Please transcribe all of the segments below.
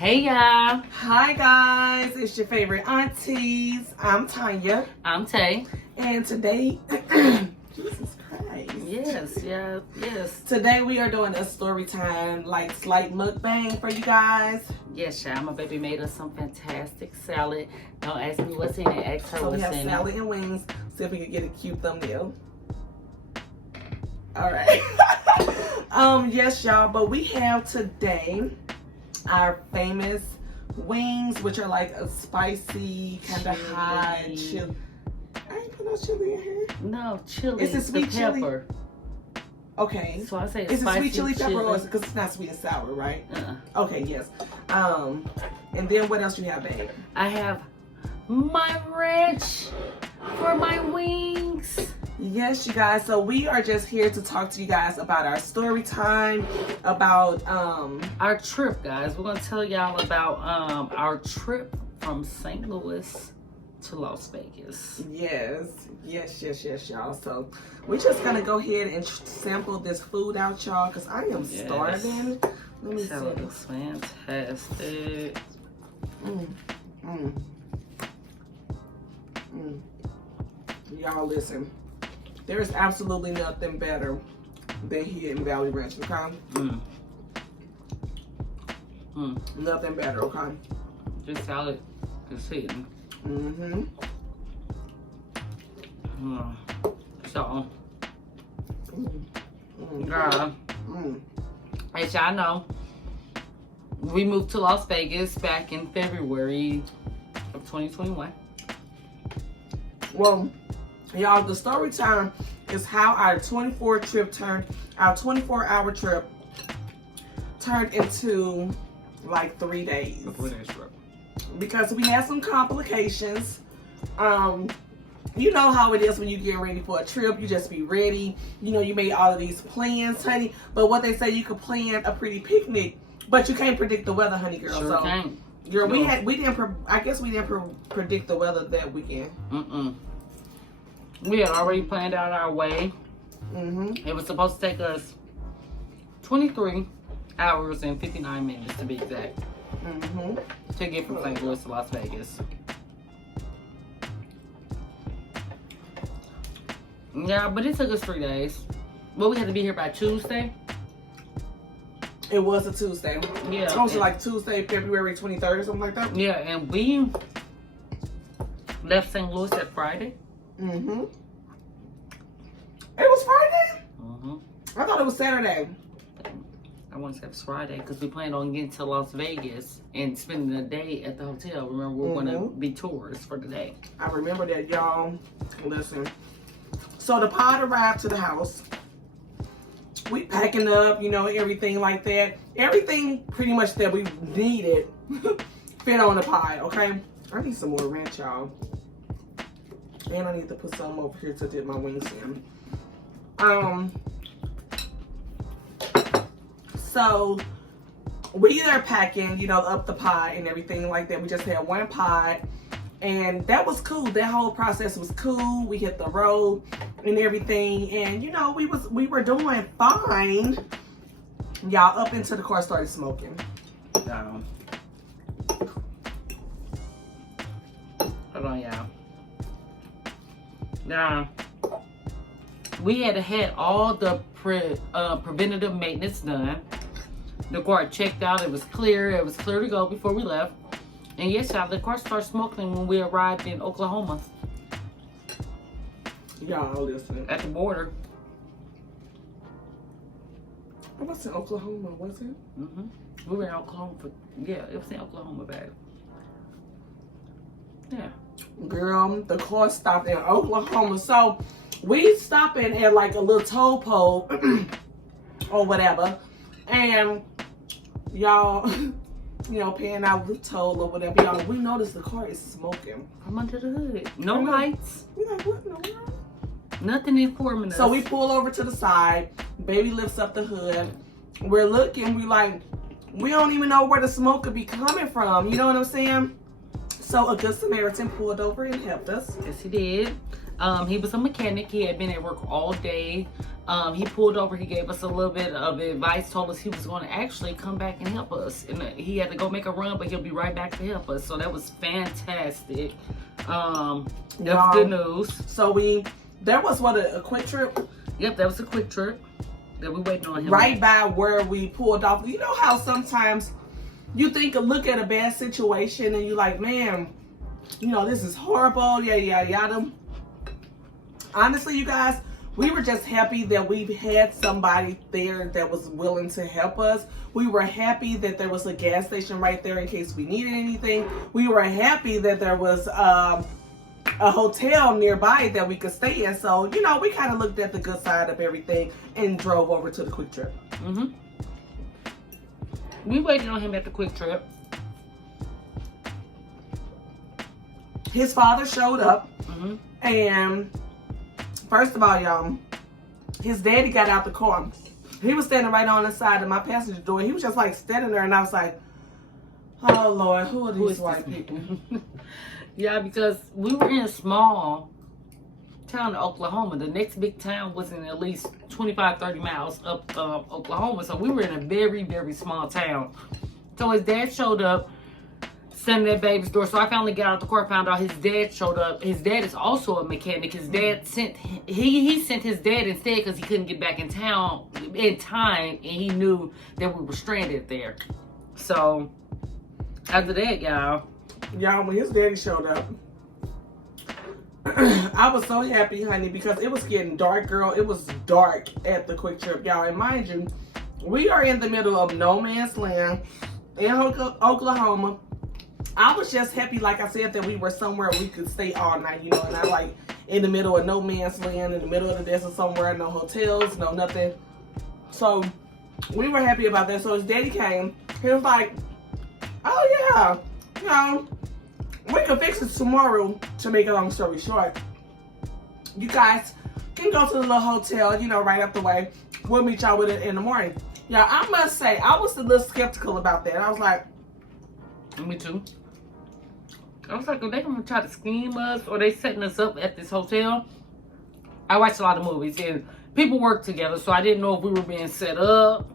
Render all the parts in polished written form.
Hey y'all. Hi guys, it's your favorite aunties. I'm Tonya. I'm Tay. And today, Jesus Christ. Yes. Today we are doing a story time, like slight mukbang for you guys. Yes, y'all. My baby made us some fantastic salad. Don't ask me what's in it. Ask her So we what's have in salad it. and wings. See if we can get a cute thumbnail. All right. Yes, y'all. But we have today our famous wings, which are like a spicy, kind of hot chili. I ain't put no chili in here. No, chili. It's a sweet chili. pepper. Okay. So I say Is it spicy sweet chili pepper or is it because it's not sweet and sour, right? Okay, yes. And then what else you have, babe? I have my ranch for my wings. Yes, you guys. So we are just here to talk to you guys about our story time, about our trip, guys. We're gonna tell y'all about our trip from St. Louis to Las Vegas. Yes, y'all. So we're just gonna go ahead and sample this food out, y'all, because I am starving. Let me see. It looks fantastic. Y'all listen. There's absolutely nothing better than here in Valley Ranch, okay? Nothing better, okay? This salad is hitting. So, girl, as y'all know, we moved to Las Vegas back in February of 2021. Well, y'all, the story time is how our 24-hour trip turned into like 3 days. Because we had some complications. You know how it is when you get ready for a trip. You just be ready. You know, you made all of these plans, honey. But what they say, you could plan a pretty picnic, but you can't predict the weather, honey, girl. Sure can't. Girl, we didn't predict the weather that weekend. We had already planned out our way. It was supposed to take us 23 hours and 59 minutes to be exact. To get from St. Louis to Las Vegas. Yeah, but it took us 3 days. But we had to be here by Tuesday. It was a Tuesday. Yeah. It was like Tuesday, February 23rd or something like that. Yeah, and we left St. Louis at Friday. It was Friday? I thought it was Saturday. I want to say it was Friday because we planned on getting to Las Vegas and spending the day at the hotel. Remember, we were going to be tourists for the day. I remember that, y'all. Listen. So the pod arrived to the house. We packing up, you know, everything like that. Everything pretty much that we needed fit on the pod, okay? I need some more ranch, y'all. And I need to put some over here to dip my wings in. So we are packing, you know, up the pod and everything like that. We just had one pod, and that was cool. That whole process was cool. We hit the road and everything, and you know, we were doing fine. Y'all, up until the car started smoking. Hold on, y'all. Now, we had all the preventative maintenance done. The car checked out. It was clear. It was clear to go before we left. And yes, y'all, the car started smoking when we arrived in Oklahoma. Y'all, listen. At the border. I was in Oklahoma, was it? We were in Oklahoma it was in Oklahoma, babe. Yeah. Girl, the car stopped in Oklahoma. So we stopping at like a little toll pole or whatever. And y'all, you know, paying out the toll or whatever, y'all, we noticed the car is smoking. I'm under the hood. No lights. We like, what in the world? Nothing informing us. So we pull over to the side. Baby lifts up the hood. We're looking. We like, we don't even know where the smoke could be coming from. You know what I'm saying? So a good Samaritan pulled over and helped us. Yes, he did. He was a mechanic. He had been at work all day. He pulled over, he gave us a little bit of advice, told us he was going to actually come back and help us. And he had to go make a run, but he'll be right back to help us. So that was fantastic. That was good news. So there was a quick trip? Yep, that was a quick trip that we waiting on him. Right by where we pulled off. You know how sometimes you look at a bad situation and you're like, man, this is horrible, yada. Honestly, you guys, we were just happy that we had somebody there that was willing to help us. We were happy that there was a gas station right there in case we needed anything. We were happy that there was a hotel nearby that we could stay in. So, we kind of looked at the good side of everything and drove over to the quick trip. We waited on him at the quick trip. His father showed up, and first of all, y'all, his daddy got out the car. He was standing right on the side of my passenger door. He was just like standing there, and I was like, oh Lord, who are these white people? Yeah, because we were in a small town in Oklahoma. The next big town was in at least 25-30 miles up Oklahoma. So we were in a very, very small town. So his dad showed up, standing at baby's door. So I finally got out the car, found out his dad showed up. His dad is also a mechanic. His dad sent he sent his dad instead because he couldn't get back in town in time, and he knew that we were stranded there. So after that, y'all, when his daddy showed up, I was so happy, honey, because it was getting dark, girl. It was dark at the quick trip, y'all. And mind you, we are in the middle of no man's land in Oklahoma. I was just happy, like I said, that we were somewhere we could stay all night, and I like in the middle of no man's land, in the middle of the desert somewhere, no hotels, no nothing. So we were happy about that. So his daddy came. He was like, oh yeah, we can fix it tomorrow. To make a long story short, you guys can go to the little hotel, right up the way. We'll meet y'all with it in the morning. Yeah, I must say, I was a little skeptical about that. I was like, me too. I was like, are they gonna try to scheme us, or they setting us up at this hotel? I watch a lot of movies and people work together, so I didn't know if we were being set up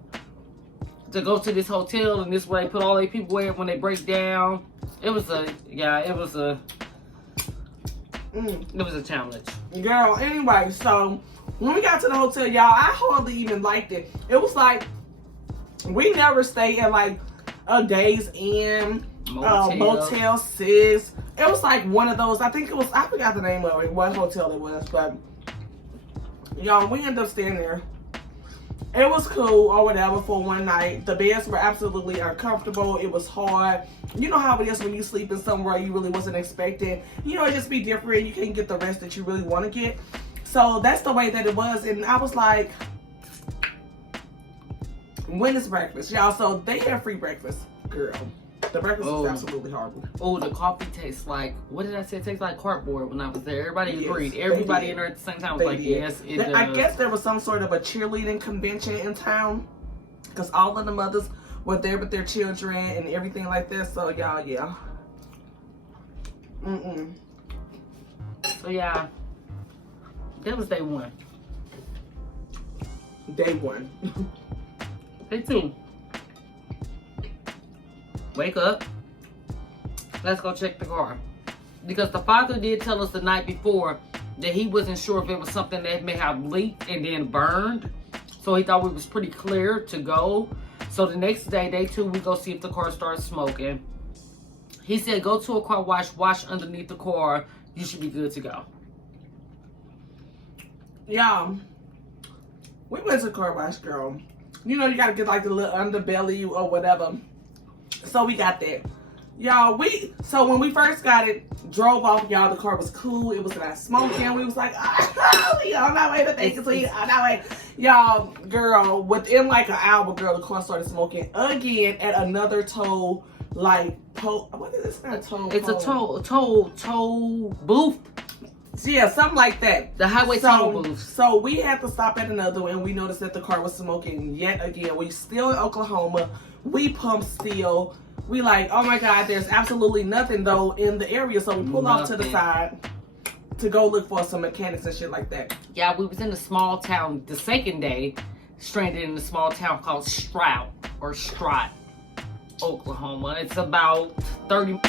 to go to this hotel and this way put all their people there when they break down. It was a challenge. Girl, anyway, so when we got to the hotel, y'all, I hardly even liked it. It was like, we never stayed at like a Days Inn, Motel 6. It was like one of those, I forgot the name of it, what hotel it was, but y'all, we ended up staying there. It was cool or whatever for one night. The beds were absolutely uncomfortable. It was hard. You know how it is when you sleep in somewhere you really wasn't expecting. It just be different. You can't get the rest that you really want to get. So that's the way that it was. And I was like, when is breakfast? Y'all, so they had free breakfast. Girl, the breakfast was absolutely horrible. Oh, the coffee tastes like, what did I say? It tastes like cardboard when I was there. Everybody agreed. Everybody in there at the same time was like, yes, it does. I guess there was some sort of a cheerleading convention in town, because all of the mothers were there with their children and everything like that. So, y'all, yeah. So, yeah, that was day one. Day one. Day two. Wake up. Let's go check the car. Because the father did tell us the night before that he wasn't sure if it was something that may have leaked and then burned. So he thought it was pretty clear to go. So the next day, day two, we go see if the car starts smoking. He said, go to a car wash underneath the car. You should be good to go. Y'all, we went to the car wash, girl. You gotta get like the little underbelly or whatever. So we got that. Y'all, so when we first got it, drove off, y'all, the car was cool. It was not smoking. We was like, we on our way to take it. On our way. Y'all, girl, within like an hour, girl, the car started smoking again at another toll, like, what is this? Not a toll. It's a toll booth. Yeah, something like that. The highway toll booth. So we had to stop at another one, and we noticed that the car was smoking yet again. We still in Oklahoma. We pump still. We like, oh my God, there's absolutely nothing though in the area. So we pull off to the side. to go look for some mechanics and shit like that. Yeah, we was in a small town the second day, stranded in a small town called Strout, Oklahoma. It's about 30